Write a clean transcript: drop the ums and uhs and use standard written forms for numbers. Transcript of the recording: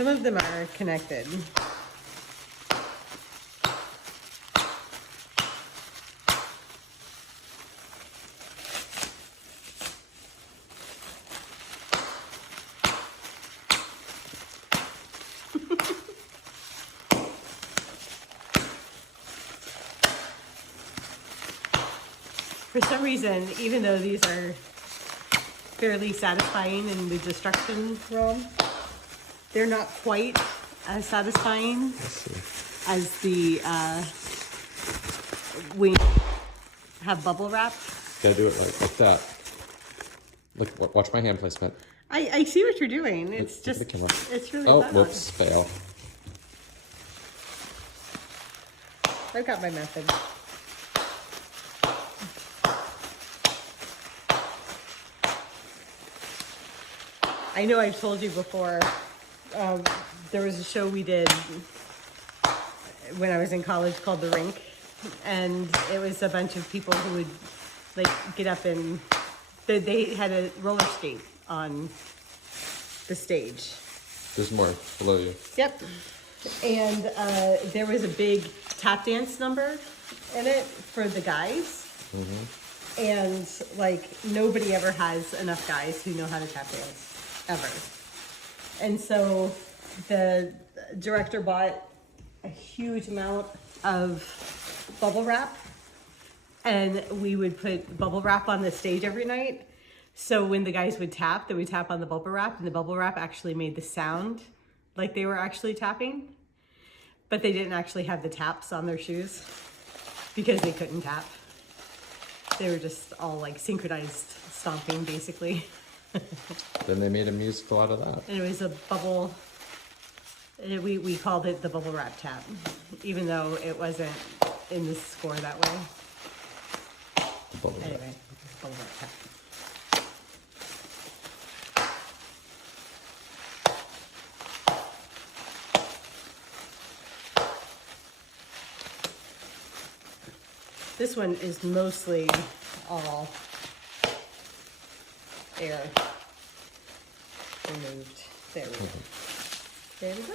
Some of them are connected. For some reason, even though these are fairly satisfying in the destruction realm, they're not quite as satisfying as the when you have bubble wrap. Gotta do it like that. Look, watch my hand placement. I see what you're doing. It's Look just, at the camera. it's really Oh, fun. whoops, fail. I've got my method. I know I've told you before, there was a show we did when I was in college called The Rink, and it was a bunch of people who would like get up and they had a roller skate on the stage. There's more below you. Yep. And there was a big tap dance number in it for the guys. Mm-hmm. And like nobody ever has enough guys who know how to tap dance ever. And so the director bought a huge amount of bubble wrap, and we would put bubble wrap on the stage every night. So when the guys would tap, they would tap on the bubble wrap, and the bubble wrap actually made the sound like they were actually tapping, but they didn't actually have the taps on their shoes because they couldn't tap. They were just all like synchronized stomping, basically. Then they made a musical out of that. And it was a bubble, we called it the bubble wrap tap, even though it wasn't in the score that way. Bubble wrap. Anyway, bubble wrap tap. This one is mostly all air removed. There we go. There we go.